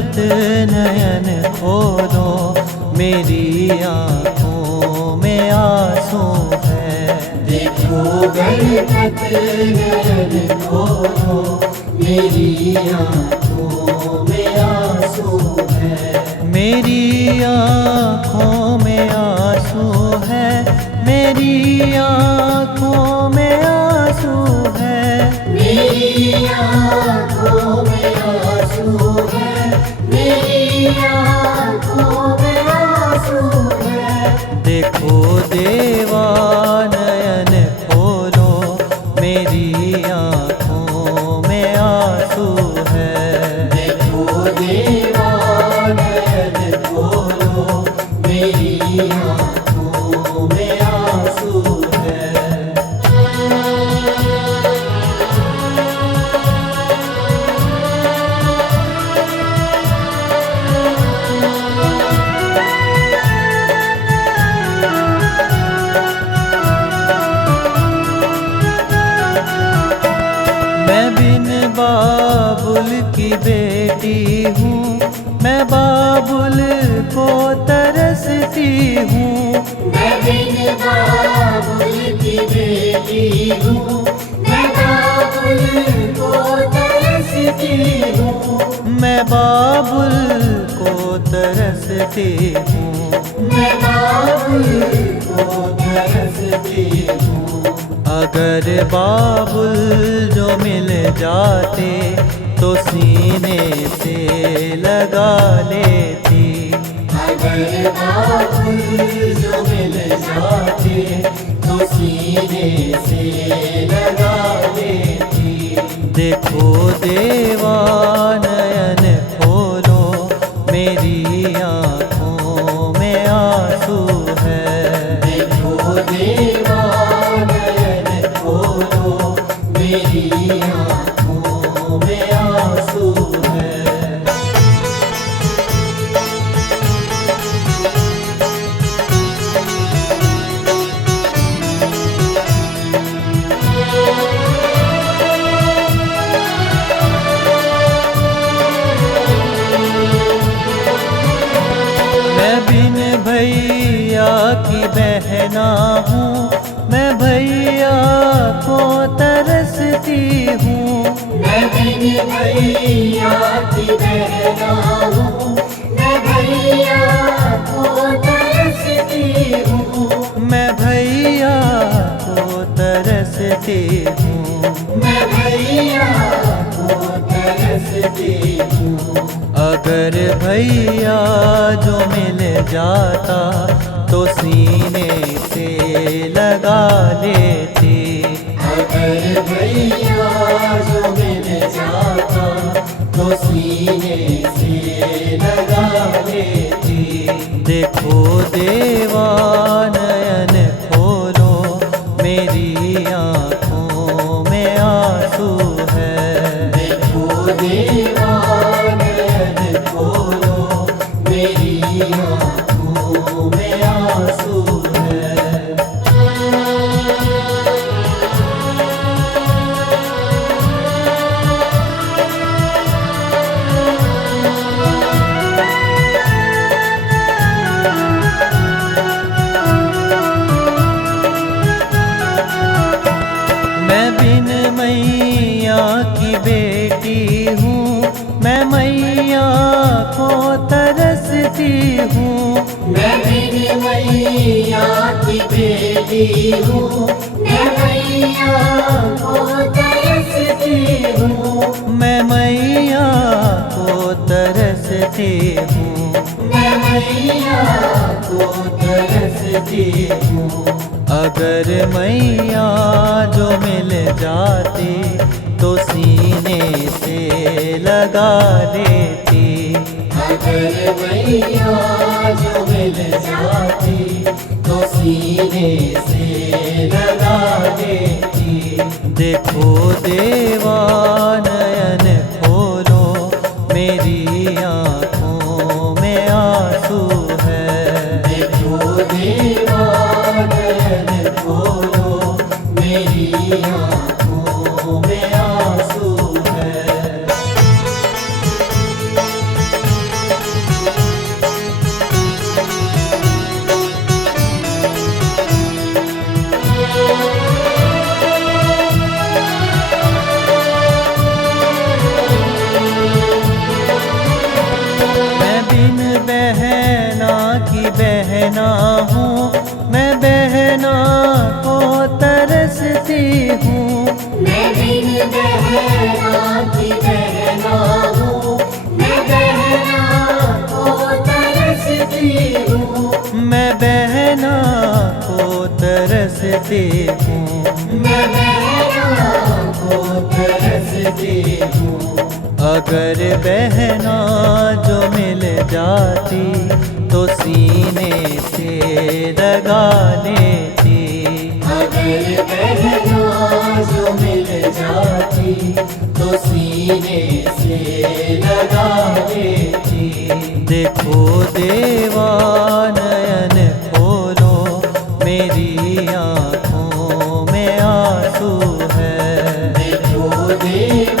गणपत नयन खोलो, मेरी आँखों में आंसू है। देखो गणपत नयन खोलो, मेरी आँखों में आंसू है। मेरी आँखों में आंसू है, मेरी आँखों में आंसू है। मेरी आँखों में आंसू है, मेरी आँखों में आंसू है। देखो देवा नयन खोलो, मेरी आँखों में आंसू है। देखो देवा नयन खोलो, मेरी आँखों में आंसू है। मैं बिन बाबुल की बेटी हूँ, मैं बाबुल को तरसती हूँ। मैं बिन बाबुल की बेटी हूँ, मैं बाबुल को तरसती हूँ। मैं बाबुल को तरसती हूँ। मैं बाबुल को तरसती हूँ। अगर बाबुल जो मिल जाते तो सीने से लगा लेती। अगर बाबुल जो मिल जाते तो सीने से लगा लेती। देखो देवा नयन खोलो, मेरी आँखों में आंसू है। देखो देवा नयन खोलो, मेरी आँखों में आंसू है। मैं बिन भैया की बहना हूँ, मैं भैया को तरसती हूँ। मैं बिन भैया की बहना हूँ, मैं भैया को तरसती हूँ। मैं भैया को तरसती हूँ। मैं भैया को तरसती हूँ। अगर भैया जो मिल जाता तो सीने से लगा लेती। अगर भैया जो मिल जाता तो सीने से लगा लेती। देखो देवा नयन खोलो, मेरी आँखों में आंसू है। देखो देवा नयन खोलो, मेरी आँखों में आंसू है। मैं बिन मैया की बेटी हूँ, मैं मैया को तरसती हूँ। मैं बिन मैया की बेटी हूँ, मैं मैया को तरसती हूँ। मैं मैया को तरसती हूँ। मैं मैया को तरसती हूँ। अगर मैया जो मिल जाती तो सीने से लगा लेती। अगर मैया जो मिल जाती तो सीने से लगा देती। देखो देवा नयन खोलो, मेरी आँखों में आंसू है। देखो देवा नयन खोलो, मेरी आँखों में आंसू है। बहना हूँ, मैं बहना को तरसती हूँ। मैं बिन बहना की बहना हूँ, मैं बहना को तरसती हूँ। मैं बहना को तरसती हूँ। मैं बहना को तरसती हूँ। अगर बहना जो मिल जाती तो सीने से लगा लेती। अगर बहना जो मिल जाती तो सीने से लगा लेती। देखो देवा नयन खोलो, मेरी आँखों में आंसू है। देखो देवा